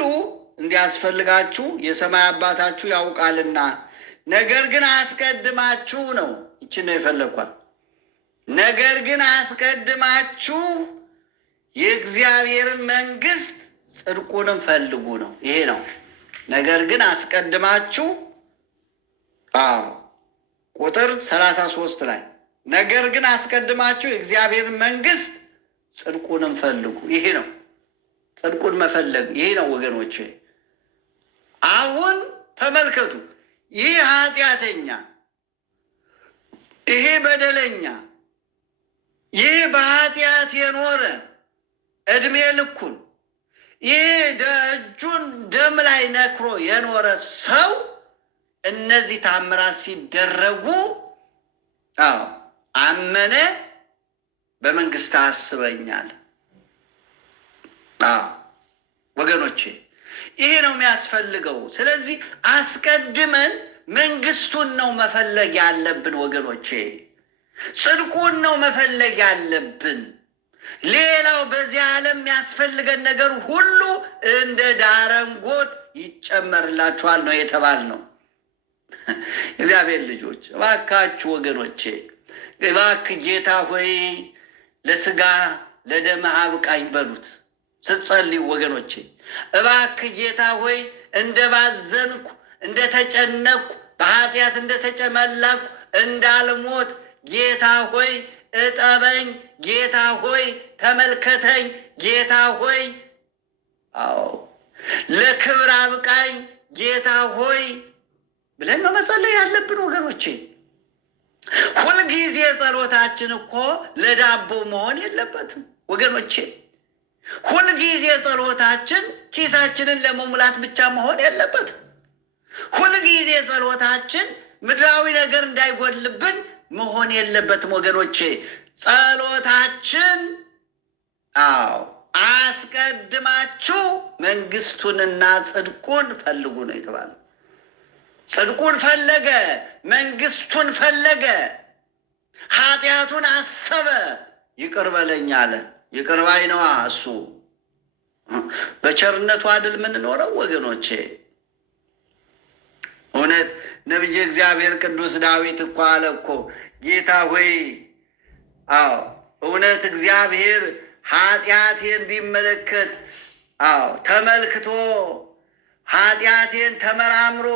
እንዲያስፈልጋችሁ የሰማይ አባታችሁ ያውቃልና፣ ነገር ግን አስቀድማችሁ ነው። ይችን ነው የፈለግኳት። ነገር ግን አስቀድማችሁ የእግዚአብሔርን መንግሥት ጽድቁንም ፈልጉ ነው። ይሄ ነው። ነገር ግን አስቀድማችሁ ቁጥር 33 ላይ ነገር ግን አስቀድማችሁ የእግዚአብሔርን መንግሥት ጽድቁንም ፈልጉ። ይሄ ነው ጽድቁን መፈለግ። ይሄ ነው ወገኖቼ። አሁን ተመልከቱ። ይህ ኃጢአተኛ፣ ይሄ በደለኛ፣ ይህ በኃጢአት የኖረ ዕድሜ ልኩን ይህ እጁን ደም ላይ ነክሮ የኖረ ሰው እነዚህ ታምራት ሲደረጉ አመነ፣ በመንግስት አስበኛል። ወገኖቼ ይሄ ነው የሚያስፈልገው። ስለዚህ አስቀድመን መንግስቱን ነው መፈለግ ያለብን ወገኖቼ። ጽድቁን ነው መፈለግ ያለብን። ሌላው በዚህ ዓለም የሚያስፈልገን ነገር ሁሉ እንደ ዳረንጎት ይጨመርላችኋል ነው የተባልነው። እግዚአብሔር ልጆች እባካችሁ ወገኖቼ፣ እባክህ ጌታ ሆይ ለስጋ ለደም አብቃኝ በሉት ስትጸልዩ ወገኖቼ። እባክህ ጌታ ሆይ እንደባዘንኩ እንደተጨነቅኩ በኃጢአት እንደተጨመላኩ እንዳልሞት ጌታ ሆይ እጠበኝ፣ ጌታ ሆይ ተመልከተኝ፣ ጌታ ሆይ ለክብር አብቃኝ ጌታ ሆይ ብለን ነው መጸለይ ያለብን ወገኖቼ። ሁልጊዜ ጸሎታችን እኮ ለዳቦ መሆን የለበትም ወገኖቼ። ሁልጊዜ ጸሎታችን ኪሳችንን ለመሙላት ብቻ መሆን የለበትም። ሁልጊዜ ጸሎታችን ምድራዊ ነገር እንዳይጎልብን መሆን የለበትም ወገኖቼ። ጸሎታችን አስቀድማችሁ መንግስቱንና ጽድቁን ፈልጉ ነው የተባለው። ጽድቁን ፈለገ፣ መንግስቱን ፈለገ፣ ኃጢአቱን አሰበ፣ ይቅር በለኝ አለ። ይቅር ባይ ነዋ እሱ። በቸርነቱ አይደል የምንኖረው ወገኖቼ። እውነት ነቢየ እግዚአብሔር ቅዱስ ዳዊት እኮ አለ እኮ ጌታ ሆይ እውነት እግዚአብሔር ኃጢአቴን ቢመለከት ተመልክቶ ኃጢአቴን ተመራምሮ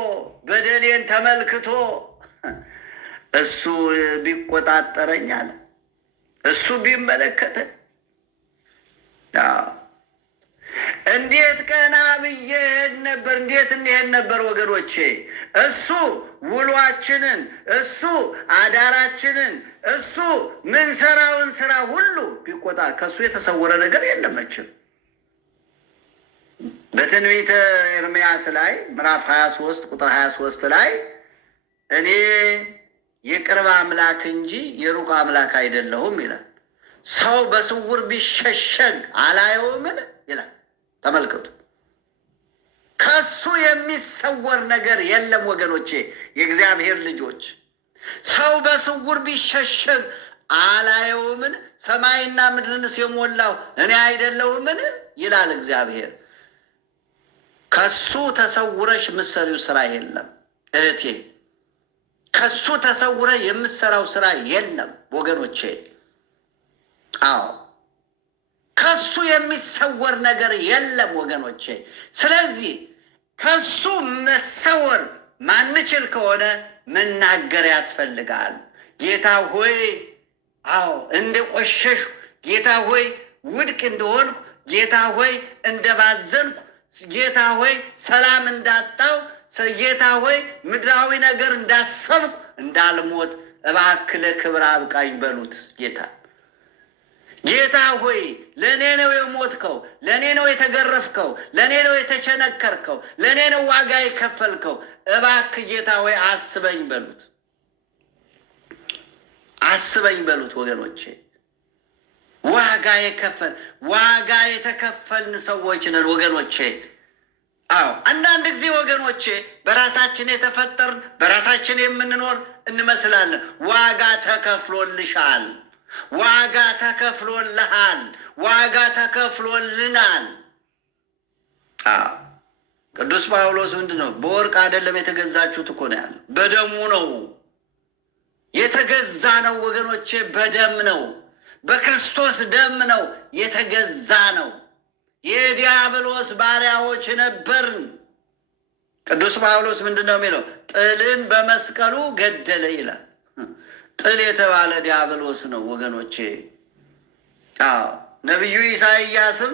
በደሌን ተመልክቶ እሱ ቢቆጣጠረኝ አለ። እሱ ቢመለከተኝ እንዴት ቀና ብዬ ሄድ ነበር፣ እንዴት እንሄድ ነበር ወገኖቼ። እሱ ውሏችንን፣ እሱ አዳራችንን፣ እሱ ምንሰራውን ስራ ሁሉ ቢቆጣ ከእሱ የተሰወረ ነገር የለመችም። በትንቢተ ኤርምያስ ላይ ምዕራፍ 23 ቁጥር 23 ላይ እኔ የቅርብ አምላክ እንጂ የሩቅ አምላክ አይደለሁም ይላል። ሰው በስውር ቢሸሸግ አላየውምን ይላል። ተመልከቱ። ከሱ የሚሰወር ነገር የለም ወገኖቼ፣ የእግዚአብሔር ልጆች። ሰው በስውር ቢሸሸግ አላየውምን? ሰማይና ምድርንስ የሞላው እኔ አይደለሁምን ይላል እግዚአብሔር። ከሱ ተሰውረሽ የምትሰሪው ስራ የለም እህቴ። ከሱ ተሰውረ የምትሰራው ስራ የለም ወገኖቼ። ከሱ የሚሰወር ነገር የለም ወገኖቼ። ስለዚህ ከሱ መሰወር ማንችል ከሆነ መናገር ያስፈልጋል። ጌታ ሆይ እንደ ቆሸሹ፣ ጌታ ሆይ ውድቅ እንደሆንኩ፣ ጌታ ሆይ እንደባዘንኩ፣ ጌታ ሆይ ሰላም እንዳጣው፣ ጌታ ሆይ ምድራዊ ነገር እንዳሰብኩ እንዳልሞት እባክህ ለክብር አብቃኝ በሉት ጌታ። ጌታ ሆይ ለእኔ ነው የሞትከው፣ ለእኔ ነው የተገረፍከው፣ ለእኔ ነው የተቸነከርከው፣ ለእኔ ነው ዋጋ የከፈልከው። እባክህ ጌታ ሆይ አስበኝ በሉት፣ አስበኝ በሉት ወገኖቼ። ዋጋ የተከፈልን ሰዎች ነን ወገኖቼ። አዎ አንዳንድ ጊዜ ወገኖቼ በራሳችን የተፈጠርን በራሳችን የምንኖር እንመስላለን። ዋጋ ተከፍሎልሻል፣ ዋጋ ተከፍሎልሃል፣ ዋጋ ተከፍሎልናል። ቅዱስ ጳውሎስ ምንድን ነው? በወርቅ አይደለም የተገዛችሁት እኮ ነው ያለው፣ በደሙ ነው የተገዛ ነው ወገኖቼ። በደም ነው፣ በክርስቶስ ደም ነው የተገዛ ነው። የዲያብሎስ ባሪያዎች ነበርን። ቅዱስ ጳውሎስ ምንድን ነው የሚለው? ጥልን በመስቀሉ ገደለ ይላል። ጥል የተባለ ዲያብሎስ ነው ወገኖቼ። ነቢዩ ኢሳይያስም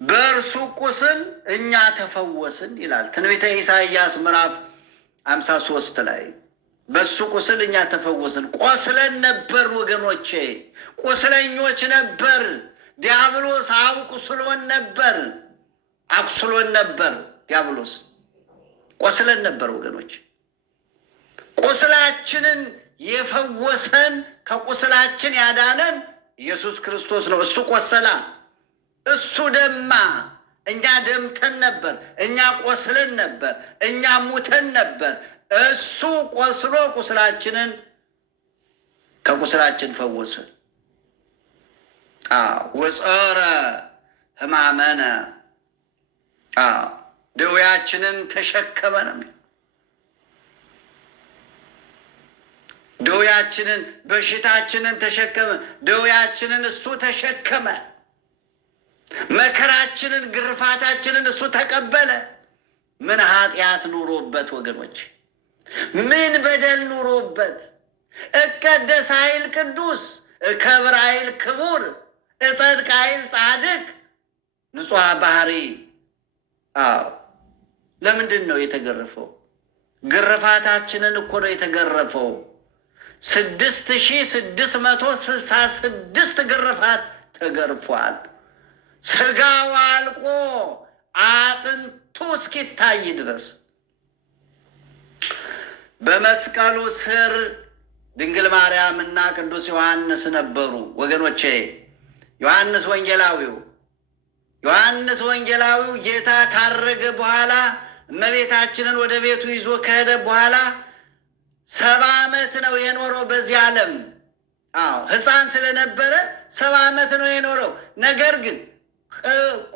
በእርሱ ቁስል እኛ ተፈወስን ይላል። ትንቢተ ኢሳይያስ ምዕራፍ 53 ላይ በሱ ቁስል እኛ ተፈወስን። ቆስለን ነበር ወገኖቼ፣ ቁስለኞች ነበር። ዲያብሎስ አቁስሎን ነበር። ዲያብሎስ ቆስለን ነበር ወገኖች። ቁስላችንን የፈወሰን ከቁስላችን ያዳነን ኢየሱስ ክርስቶስ ነው። እሱ ቆሰላ፣ እሱ ደማ። እኛ ደምተን ነበር፣ እኛ ቆስለን ነበር፣ እኛ ሙተን ነበር። እሱ ቆስሎ ቁስላችንን ከቁስላችን ፈወሰ። ወጸረ ሕማመነ ደዌያችንን ተሸከመ ነው። ደዌያችንን በሽታችንን ተሸከመ። ደዌያችንን እሱ ተሸከመ። መከራችንን ግርፋታችንን እሱ ተቀበለ። ምን ኃጢአት ኑሮበት ወገኖች፣ ምን በደል ኑሮበት። እቀደስ ኃይል ቅዱስ፣ እከብር ኃይል ክቡር፣ እጸድቅ ኃይል ጻድቅ፣ ንጹሐ ባህሪ። ለምንድን ነው የተገረፈው? ግርፋታችንን እኮ ነው የተገረፈው። 6666 ግርፋት ተገርፏል። ስጋው አልቆ አጥንቱ እስኪታይ ድረስ። በመስቀሉ ስር ድንግል ማርያም እና ቅዱስ ዮሐንስ ነበሩ ወገኖቼ። ዮሐንስ ወንጌላዊው ጌታ ካረገ በኋላ እመቤታችንን ወደ ቤቱ ይዞ ከሄደ በኋላ 70 ዓመት ነው የኖረው በዚህ ዓለም። ሕፃን ስለነበረ 70 ዓመት ነው የኖረው። ነገር ግን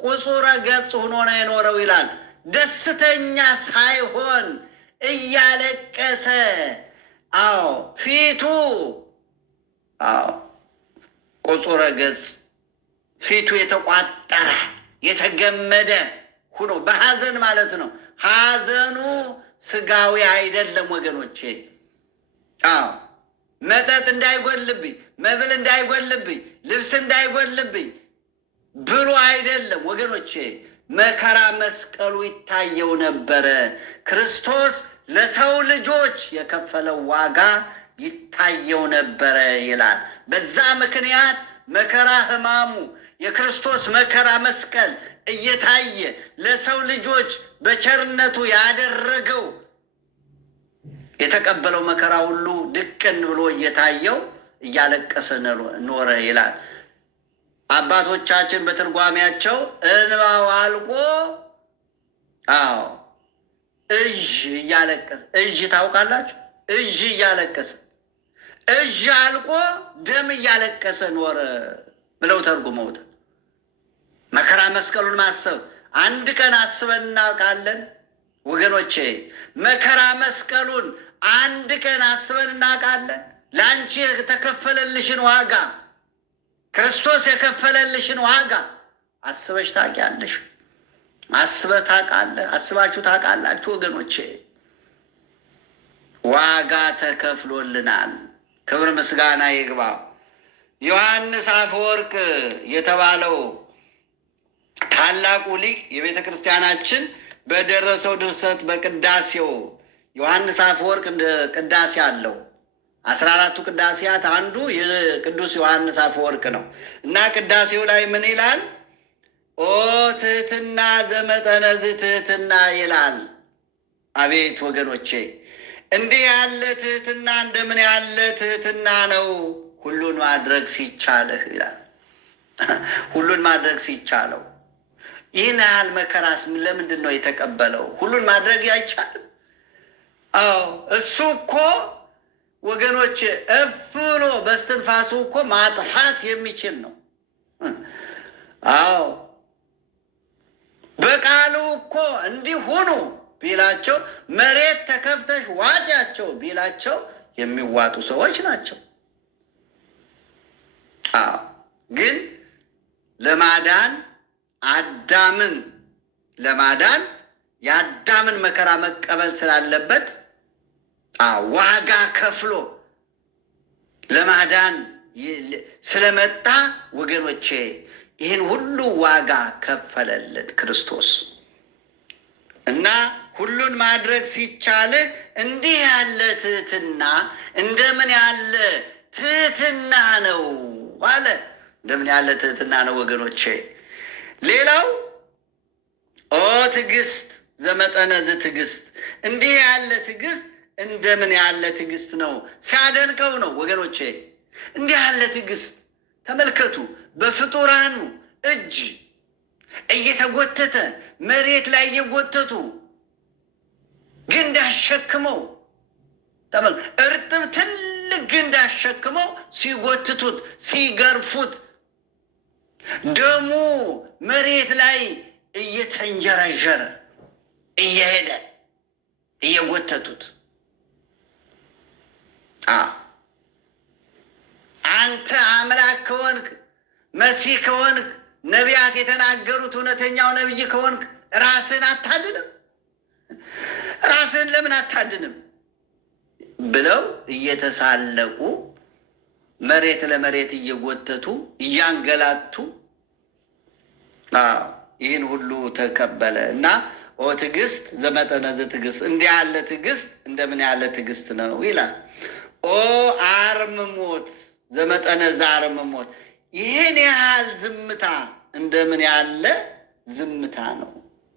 ቁጹረ ገጽ ሆኖ ነው የኖረው ይላል። ደስተኛ ሳይሆን እያለቀሰ ፊቱ ቁጹረ ገጽ፣ ፊቱ የተቋጠረ የተገመደ ሁኖ በሐዘን ማለት ነው። ሐዘኑ ስጋዊ አይደለም ወገኖቼ። መጠጥ እንዳይጎልብኝ፣ መብል እንዳይጎልብኝ፣ ልብስ እንዳይጎልብኝ ብሎ አይደለም ወገኖቼ። መከራ መስቀሉ ይታየው ነበረ። ክርስቶስ ለሰው ልጆች የከፈለው ዋጋ ይታየው ነበረ ይላል። በዛ ምክንያት መከራ ሕማሙ የክርስቶስ መከራ መስቀል እየታየ ለሰው ልጆች በቸርነቱ ያደረገው የተቀበለው መከራ ሁሉ ድቅን ብሎ እየታየው እያለቀሰ ኖረ ይላል። አባቶቻችን በትርጓሜያቸው እንባው አልቆ እዥ እያለቀሰ፣ እዥ ታውቃላችሁ? እዥ እያለቀሰ፣ እዥ አልቆ ደም እያለቀሰ ኖረ ብለው ተርጉመውታል። መከራ መስቀሉን ማሰብ አንድ ቀን አስበን እናውቃለን ወገኖቼ? መከራ መስቀሉን አንድ ቀን አስበን እናውቃለን? ለአንቺ የተከፈለልሽን ዋጋ፣ ክርስቶስ የከፈለልሽን ዋጋ አስበሽ ታውቂያለሽ? አስበህ ታውቃለህ? አስባችሁ ታውቃላችሁ ወገኖቼ? ዋጋ ተከፍሎልናል። ክብር ምስጋና ይግባ። ዮሐንስ አፈወርቅ የተባለው ታላቁ ሊቅ የቤተ ክርስቲያናችን በደረሰው ድርሰት በቅዳሴው ዮሐንስ አፈወርቅ እንደ ቅዳሴ አለው። 14ቱ ቅዳሴያት አንዱ የቅዱስ ዮሐንስ አፈወርቅ ነው እና ቅዳሴው ላይ ምን ይላል? ኦ ትሕትና ዘመጠነ ዝትሕትና ይላል። አቤት ወገኖቼ፣ እንዲህ ያለ ትሕትና እንደምን ያለ ትሕትና ነው! ሁሉን ማድረግ ሲቻልህ ይላል። ሁሉን ማድረግ ሲቻለው ይህን ያህል መከራስ ለምንድን ነው የተቀበለው? ሁሉን ማድረግ አይቻልም? አዎ እሱ እኮ ወገኖች እፍ ብሎ በስትንፋሱ እኮ ማጥፋት የሚችል ነው። አዎ በቃሉ እኮ እንዲህ ሁኑ ቢላቸው፣ መሬት ተከፍተሽ ዋጫቸው ቢላቸው የሚዋጡ ሰዎች ናቸው። አዎ ግን ለማዳን የአዳምን መከራ መቀበል ስላለበት ዋጋ ከፍሎ ለማዳን ስለመጣ ወገኖቼ ይህን ሁሉ ዋጋ ከፈለልን ክርስቶስ እና ሁሉን ማድረግ ሲቻልህ እንዲህ ያለ ትሕትና እንደምን ያለ ትሕትና ነው አለ። እንደምን ያለ ትሕትና ነው ወገኖቼ። ሌላው ኦ ትዕግስት ዘመጠነ ዝትዕግስት፣ እንዲህ ያለ ትዕግስት እንደምን ያለ ትዕግስት ነው። ሲያደንቀው ነው ወገኖቼ። እንዲህ ያለ ትዕግስት ተመልከቱ። በፍጡራኑ እጅ እየተጎተተ መሬት ላይ እየጎተቱ ግንድ አሸክመው እርጥብ ትልቅ ግንድ አሸክመው ሲጎትቱት ሲገርፉት ደሙ መሬት ላይ እየተንጀረጀረ እየሄደ እየጎተቱት አንተ አምላክ ከሆንክ መሲህ ከሆንክ ነቢያት የተናገሩት እውነተኛው ነቢይ ከሆንክ ራስን አታድንም? ራስን ለምን አታድንም ብለው እየተሳለቁ መሬት ለመሬት እየጎተቱ እያንገላቱ ይህን ሁሉ ተቀበለ እና ኦ ትዕግስት ዘመጠነ ዝትዕግስት፣ እንዲህ ያለ ትዕግስት እንደምን ያለ ትዕግስት ነው ይላል። ኦ አርምሞት ዘመጠነ ዘአርምሞት፣ ይህን ያህል ዝምታ እንደምን ያለ ዝምታ ነው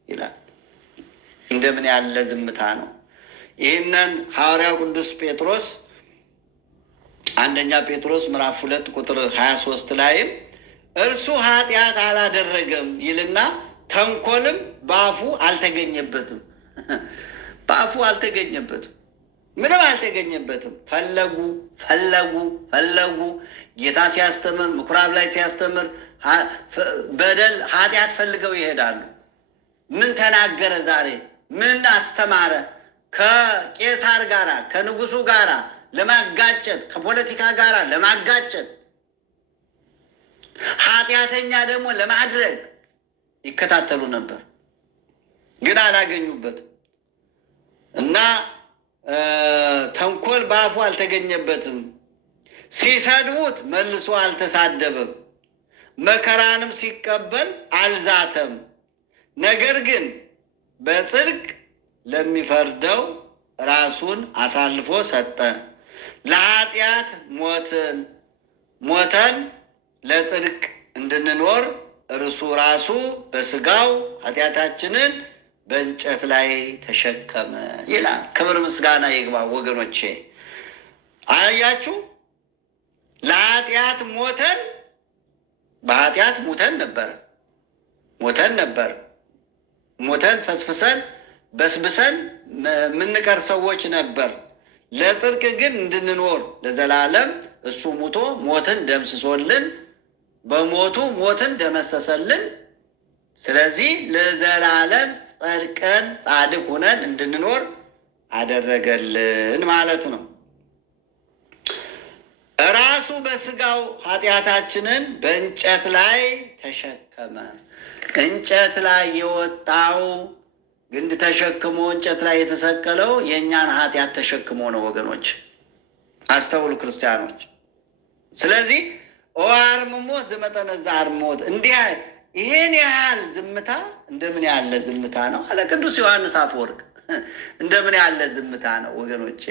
ይላል። እንደምን ያለ ዝምታ ነው። ይህንን ሐዋርያው ቅዱስ ጴጥሮስ አንደኛ ጴጥሮስ ምዕራፍ 2 ቁጥር 23 ላይም እርሱ ኃጢአት አላደረገም ይልና ተንኮልም በአፉ አልተገኘበትም። በአፉ አልተገኘበትም፣ ምንም አልተገኘበትም። ፈለጉ ጌታ ሲያስተምር ምኩራብ ላይ ሲያስተምር በደል ኃጢአት ፈልገው ይሄዳሉ። ምን ተናገረ ዛሬ? ምን አስተማረ? ከቄሳር ጋራ ከንጉሱ ጋራ ለማጋጨት፣ ከፖለቲካ ጋራ ለማጋጨት፣ ኃጢአተኛ ደግሞ ለማድረግ ይከታተሉ ነበር፣ ግን አላገኙበትም እና ተንኮል በአፉ አልተገኘበትም። ሲሰድቡት መልሶ አልተሳደበም፣ መከራንም ሲቀበል አልዛተም። ነገር ግን በጽድቅ ለሚፈርደው ራሱን አሳልፎ ሰጠ። ለኃጢአት ሞተን ለጽድቅ እንድንኖር እርሱ ራሱ በስጋው ኃጢአታችንን በእንጨት ላይ ተሸከመ ይላል። ክብር ምስጋና ይግባው ወገኖቼ። አያችሁ፣ ለኃጢአት በኃጢአት ሞተን ነበር። ሞተን ፈስፍሰን በስብሰን የምንቀር ሰዎች ነበር። ለጽድቅ ግን እንድንኖር ለዘላለም እሱ ሙቶ ሞትን ደምስሶልን፣ በሞቱ ሞትን ደመሰሰልን። ስለዚህ ለዘላለም ጸድቀን ጻድቅ ሁነን እንድንኖር አደረገልን ማለት ነው። ራሱ በስጋው ኃጢአታችንን በእንጨት ላይ ተሸከመ። እንጨት ላይ የወጣው ግንድ ተሸክሞ እንጨት ላይ የተሰቀለው የእኛን ኃጢአት ተሸክሞ ነው ወገኖች፣ አስተውሉ ክርስቲያኖች። ስለዚህ ኦ አርምሞት ዘመጠነ ዘአርምሞት፣ እንዲህ ይሄን ያህል ዝምታ እንደምን ያለ ዝምታ ነው አለ ቅዱስ ዮሐንስ አፈወርቅ። እንደምን ያለ ዝምታ ነው ወገኖቼ።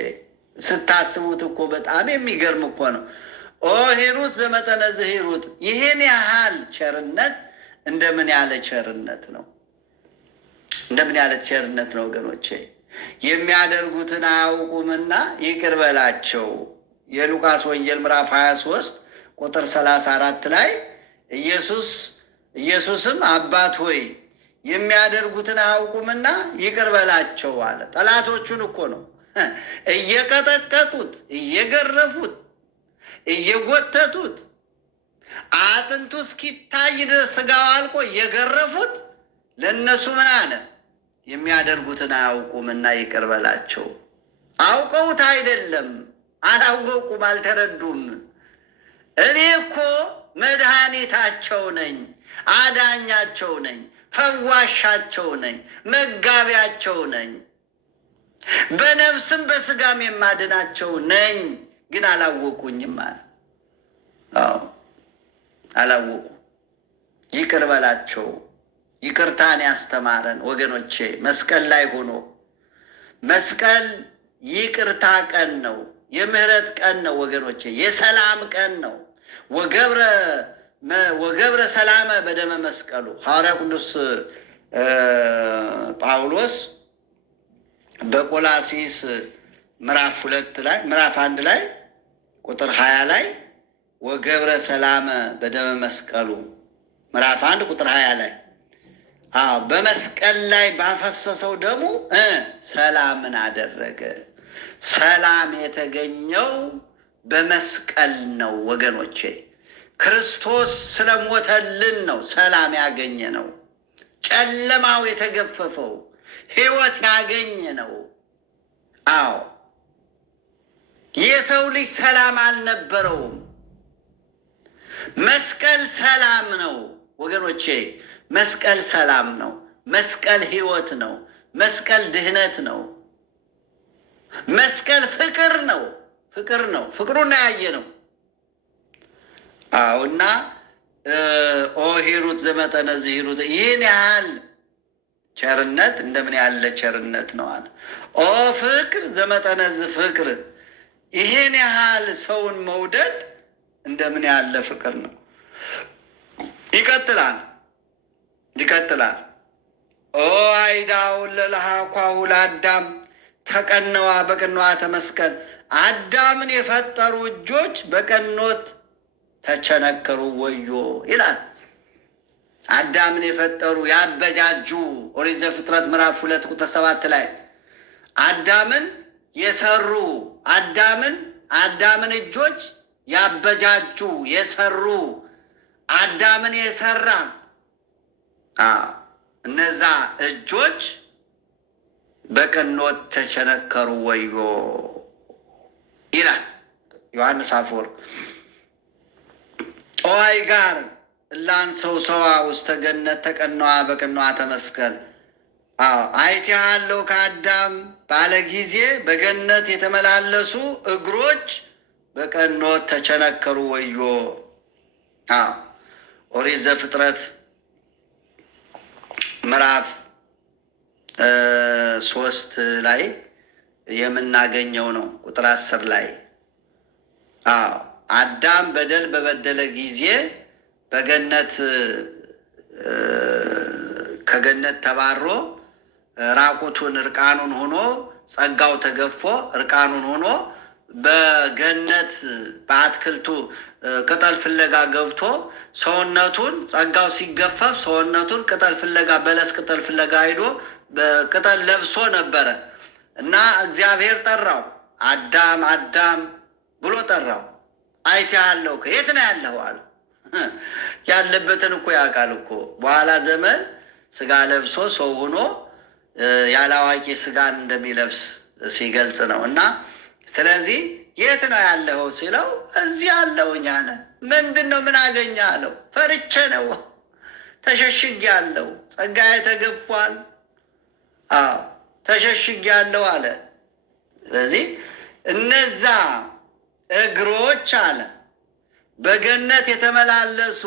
ስታስቡት እኮ በጣም የሚገርም እኮ ነው። ኦ ሂሩት ዘመጠነ ዝሂሩት፣ ይህን ያህል ቸርነት እንደምን ያለ ቸርነት ነው! እንደምን ያለ ቸርነት ነው ወገኖቼ! የሚያደርጉትን አያውቁምና ይቅር በላቸው። የሉቃስ ወንጌል ምዕራፍ 23 ቁጥር 34 ላይ ኢየሱስም አባት ሆይ የሚያደርጉትን አያውቁምና ይቅር በላቸው አለ። ጠላቶቹን እኮ ነው እየቀጠቀጡት፣ እየገረፉት፣ እየጎተቱት አጥንቱ እስኪታይ ድረስ ስጋው አልቆ እየገረፉት ለእነሱ ምን አለ? የሚያደርጉትን አያውቁምና ይቅር በላቸው። አውቀውት አይደለም፣ አላወቁም፣ አልተረዱም። እኔ እኮ መድኃኒታቸው ነኝ፣ አዳኛቸው ነኝ፣ ፈዋሻቸው ነኝ፣ መጋቢያቸው ነኝ፣ በነፍስም በስጋም የማድናቸው ነኝ። ግን አላወቁኝም አለ። አዎ አላወቁ። ይቅር በላቸው። ይቅርታን ያስተማረን ወገኖቼ መስቀል ላይ ሆኖ፣ መስቀል ይቅርታ ቀን ነው፣ የምህረት ቀን ነው ወገኖቼ፣ የሰላም ቀን ነው። ወገብረ ሰላመ በደመ መስቀሉ። ሐዋርያ ቅዱስ ጳውሎስ በቆላሲስ ምዕራፍ 1 ላይ ቁጥር 20 ላይ ወገብረ ሰላመ በደመ መስቀሉ፣ ምዕራፍ 1 ቁጥር 20 ላይ በመስቀል ላይ ባፈሰሰው ደሙ ሰላምን አደረገ። ሰላም የተገኘው በመስቀል ነው ወገኖቼ። ክርስቶስ ስለሞተልን ነው ሰላም ያገኘ ነው። ጨለማው የተገፈፈው ሕይወት ያገኘ ነው። አዎ የሰው ልጅ ሰላም አልነበረውም። መስቀል ሰላም ነው ወገኖቼ። መስቀል ሰላም ነው። መስቀል ሕይወት ነው። መስቀል ድህነት ነው። መስቀል ፍቅር ነው። ፍቅር ነው። ፍቅሩን ያየ ነው። አዎና ኦ ሂሩት ዘመጠነ ዝሂሩት፣ ይህን ያህል ቸርነት እንደምን ያለ ቸርነት ነው አለ። ኦ ፍቅር ዘመጠነ ዝፍቅር፣ ይህን ያህል ሰውን መውደድ እንደምን ያለ ፍቅር ነው። ይቀጥላል። ኦ አይዳውን ለለሃኳሁ ለአዳም ተቀነዋ በቅንዋ ተመስቀል፣ አዳምን የፈጠሩ እጆች በቀኖት ተቸነከሩ ወዮ ይላል። አዳምን የፈጠሩ ያበጃጁ፣ ኦሪት ዘፍጥረት ምዕራፍ 2 ቁጥር 7 ላይ አዳምን የሰሩ አዳምን እጆች ያበጃጁ የሰሩ አዳምን የሰራ እነዛ እጆች በቀኖት ተቸነከሩ ወዮ ይላል ዮሐንስ አፈወርቅ። ኦዋይ ጋር እላንሰው ሰዋ ውስተ ገነት ተቀነዋ በቅንዋ ተመስቀል። አይቼሃለሁ ከአዳም ባለ ጊዜ በገነት የተመላለሱ እግሮች በቀኖት ተቸነከሩ ወዮ። ኦሪት ዘፍጥረት ምዕራፍ 3 ላይ የምናገኘው ነው። ቁጥር 10 ላይ አዳም በደል በበደለ ጊዜ በገነት ከገነት ተባሮ ራቁቱን እርቃኑን ሆኖ ጸጋው ተገፎ እርቃኑን ሆኖ በገነት በአትክልቱ ቅጠል ፍለጋ ገብቶ ሰውነቱን ጸጋው ሲገፈፍ ሰውነቱን ቅጠል ፍለጋ በለስ ቅጠል ፍለጋ ሄዶ በቅጠል ለብሶ ነበረ እና እግዚአብሔር ጠራው። አዳም አዳም ብሎ ጠራው። አይቼሃለሁ ከየት ነው ያለው አለ። ያለበትን እኮ ያውቃል እኮ። በኋላ ዘመን ስጋ ለብሶ ሰው ሆኖ ያላዋቂ ስጋን እንደሚለብስ ሲገልጽ ነው። እና ስለዚህ የት ነው ያለው ሲለው እዚህ አለሁኝ አለ። ምንድን ነው ምን አገኘ አለው። ፈርቼ ነው ተሸሽጌአለሁ፣ ጸጋዬ ተገፏል፣ ተሸሽጌአለሁ አለ። ስለዚህ እነዛ እግሮች አለ በገነት የተመላለሱ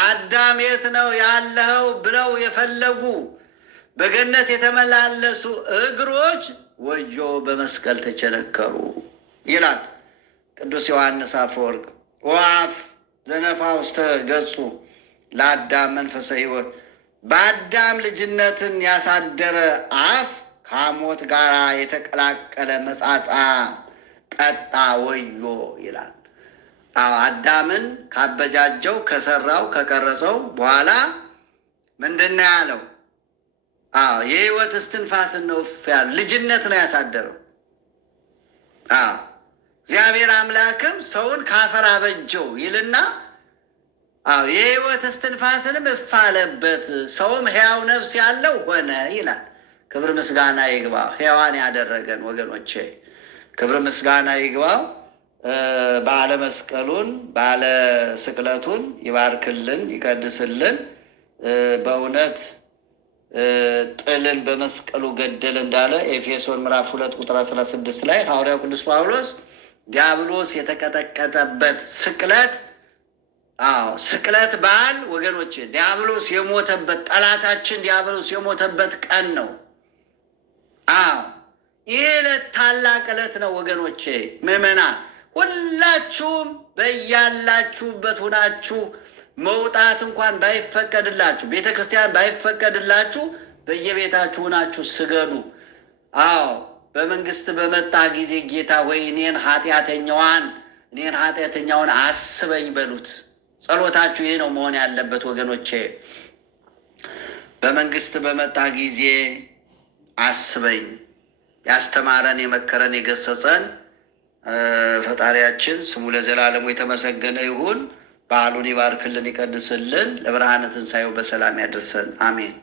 አዳም የት ነው ያለኸው ብለው የፈለጉ በገነት የተመላለሱ እግሮች ወዮ በመስቀል ተቸነከሩ። ይላል ቅዱስ ዮሐንስ አፈወርቅ። ወአፍ ዘነፋ ውስተ ገጹ ለአዳም መንፈሰ ሕይወት፣ በአዳም ልጅነትን ያሳደረ አፍ ከሞት ጋር የተቀላቀለ መጻጻ ጠጣ ወዮ ይላል። አዳምን ካበጃጀው ከሰራው ከቀረጸው በኋላ ምንድን ነው ያለው? የሕይወት እስትንፋስን ነው ያለው። ልጅነት ነው ያሳደረው። እግዚአብሔር አምላክም ሰውን ካፈር አበጀው ይልና የሕይወት እስትንፋስንም እፍ አለበት፣ ሰውም ሕያው ነፍስ ያለው ሆነ ይላል። ክብር ምስጋና ይግባው። ሕያዋን ያደረገን ወገኖቼ ክብር ምስጋና ይግባው። በዓለ መስቀሉን በዓለ ስቅለቱን ይባርክልን ይቀድስልን። በእውነት ጥልን በመስቀሉ ገደል እንዳለ ኤፌሶን ምዕራፍ 2 ቁጥር 16 ላይ ሐዋርያው ቅዱስ ጳውሎስ ዲያብሎስ የተቀጠቀጠበት ስቅለት ስቅለት በዓል ወገኖቼ ዲያብሎስ የሞተበት ጠላታችን ዲያብሎስ የሞተበት ቀን ነው። ይህ ዕለት ታላቅ ዕለት ነው ወገኖቼ። ምዕመናን ሁላችሁም በያላችሁበት ሁናችሁ መውጣት እንኳን ባይፈቀድላችሁ፣ ቤተ ክርስቲያን ባይፈቀድላችሁ በየቤታችሁ ሁናችሁ ስገዱ። በመንግስት በመጣ ጊዜ ጌታ ሆይ እኔን ኃጢአተኛውን አስበኝ በሉት። ጸሎታችሁ ይህ ነው መሆን ያለበት ወገኖቼ። በመንግስት በመጣ ጊዜ አስበኝ። ያስተማረን የመከረን የገሰጸን ፈጣሪያችን ስሙ ለዘላለሙ የተመሰገነ ይሁን። በዓሉን ይባርክልን ይቀድስልን። ለብርሃነ ትንሣኤው በሰላም ያደርሰን። አሜን።